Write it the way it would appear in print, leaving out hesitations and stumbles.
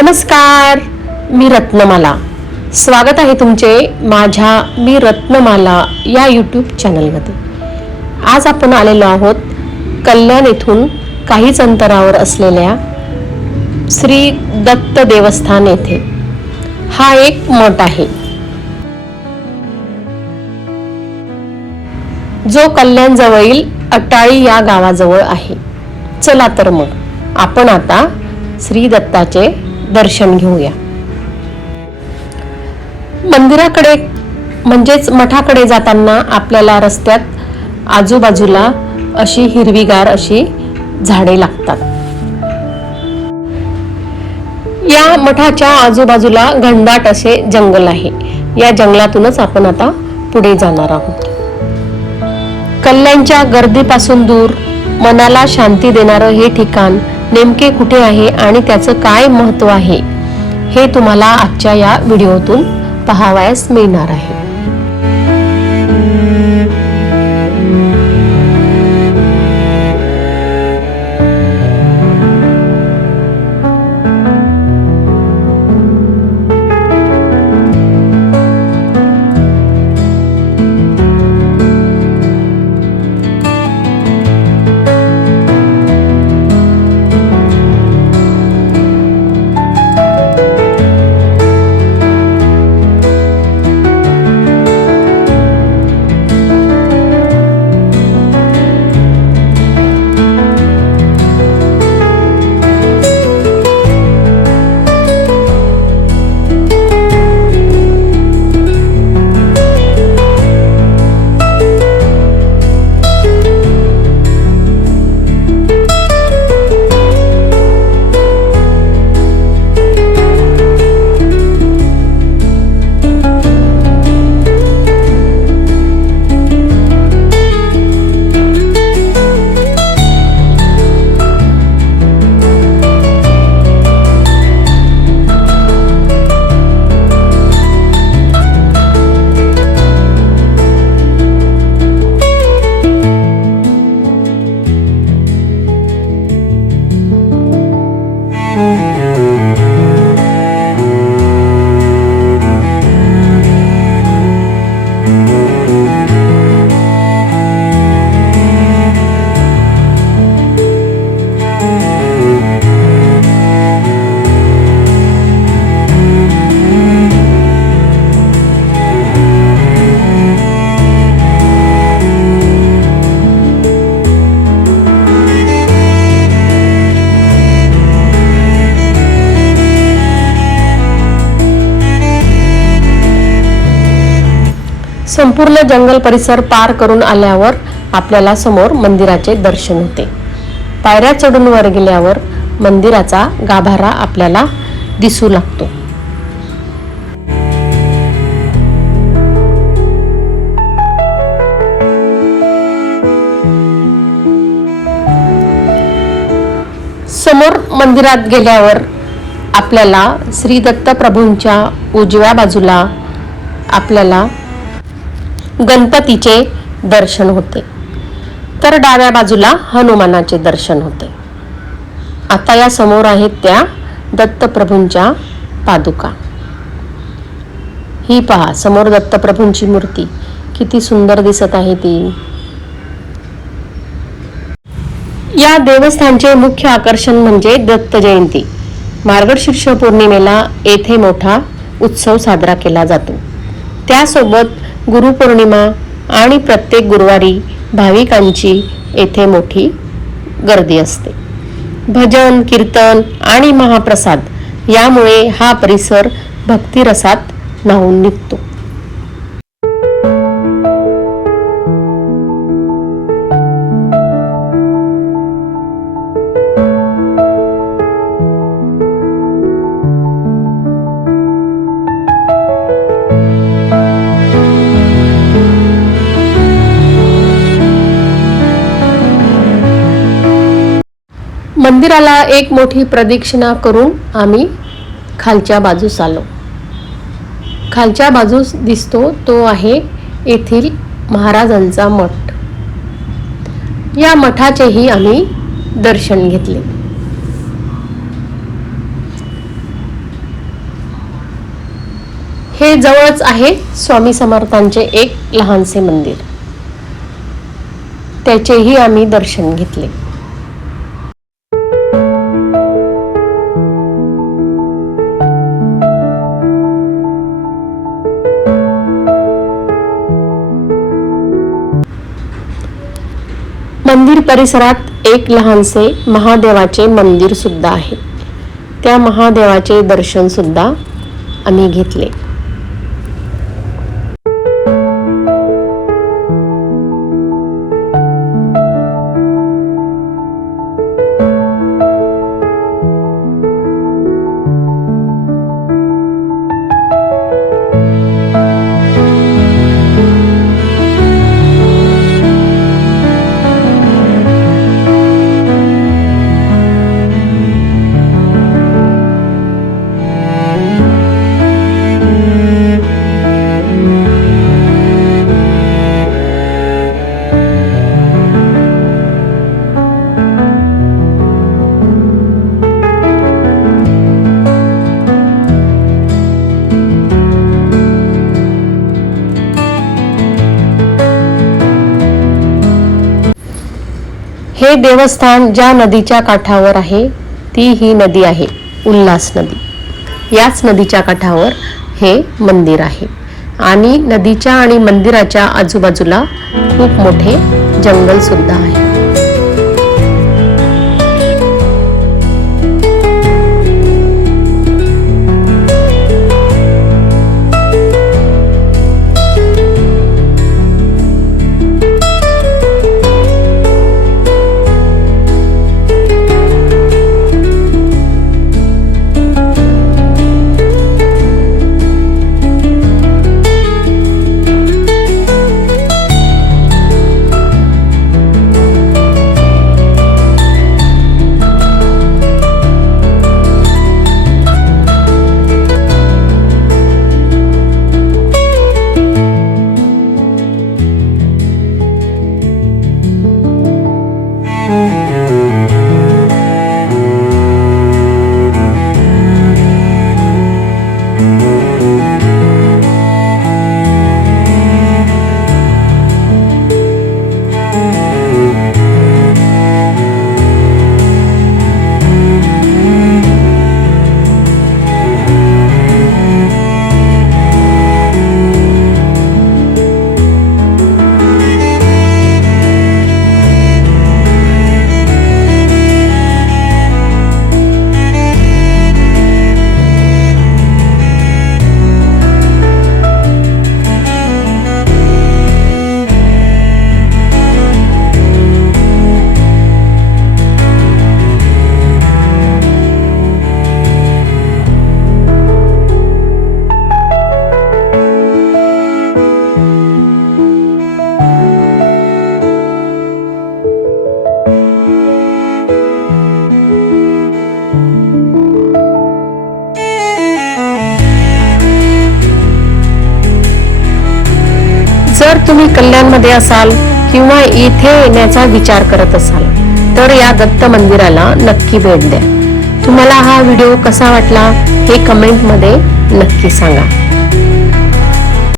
नमस्कार, मी रत्नमाला. स्वागत आहे तुमचे माझ्या मी रत्नमाला या यूट्यूब चॅनलमध्ये. आज आपण आलेलो आहोत कल्याण येथून काहीच अंतरावर असलेल्या श्री दत्त देवस्थान येथे. हा एक मठ आहे जो कल्याण जवळील अटाळी या गावाजवळ आहे. चला तर मग आपण आता श्री दत्ताचे दर्शन घेऊया. मंदिराकडे म्हणजेच मठाकडे जाताना आपल्याला रस्त्यात आजूबाजूला अशी हिरवीगार अशी झाडे लागतात. या मठाच्या आजूबाजूला घनदाट असे जंगल आहे. या जंगलातूनच आपण आता पुढे जाणार आहोत. कल्याणच्या गर्दीपासून दूर मनाला शांती देणारं हे ठिकाण नेमके कुठे आहे आणि त्याचं काय महत्त्व आहे हे तुम्हाला आजच्या या व्हिडिओतून पाहावयास मिळणार आहे. संपूर्ण जंगल परिसर पार करून आल्यावर आपल्याला समोर मंदिराचे दर्शन होते. पायऱ्या चढून वर गेल्यावर मंदिराचा गाभारा आपल्याला दिसू लागतो. समोर मंदिरात गेल्यावर आपल्याला श्री दत्त प्रभूंच्या उजव्या बाजूला आपल्याला गणपतीचे दर्शन होते, तर डाव्या बाजूला हनुमानाचे दर्शन होते. आता या समोर आहेत त्या दत्तप्रभूंच्या पादुका. ही पहा, समोर दत्तप्रभूंची मूर्ती किती सुंदर दिसत आहे ती. या देवस्थानचे मुख्य आकर्षण म्हणजे दत्त जयंती. मार्गशीर्ष पौर्णिमेला येथे मोठा उत्सव साजरा केला जातो. त्यासोबत गुरुपौर्णिमा आणि प्रत्येक गुरुवारी भाविकांची येथे मोठी गर्दी असते. भजन, कीर्तन आणि महाप्रसाद यामुळे हा परिसर भक्तिरसात न्हाऊन निघतो. मंदिराला एक मोठी प्रदक्षिणा करून आम्ही खालच्या बाजूस आलो. खालच्या बाजूस दिसतो तो आहे येथील महाराजांचा मठ. या मठाचेही आम्ही दर्शन घेतले. हे जवळच आहे स्वामी समर्थांचे एक लहानसे मंदिर, त्याचेही आम्ही दर्शन घेतले. मंदिर परिसरात एक लहानसे महादेवाचे मंदिर सुद्धा आहे. त्या महादेवाचे दर्शन सुद्धा आम्ही घेतले. हे देवस्थान ज्या नदीच्या काठावर आहे ती ही नदी आहे उल्हास नदी. याच नदीच्या काठावर हे मंदिर आहे आणि नदीच्या आणि मंदिराच्या आजूबाजूला खूप मोठे जंगल सुद्धा आहे. जर तुम्ही कल्याणमध्ये असाल किंवा इथे येण्याचा विचार करत असाल तर या दत्त मंदिराला नक्की भेट द्या. तुम्हाला हा व्हिडिओ कसा वाटला हे कमेंटमध्ये नक्की सांगा.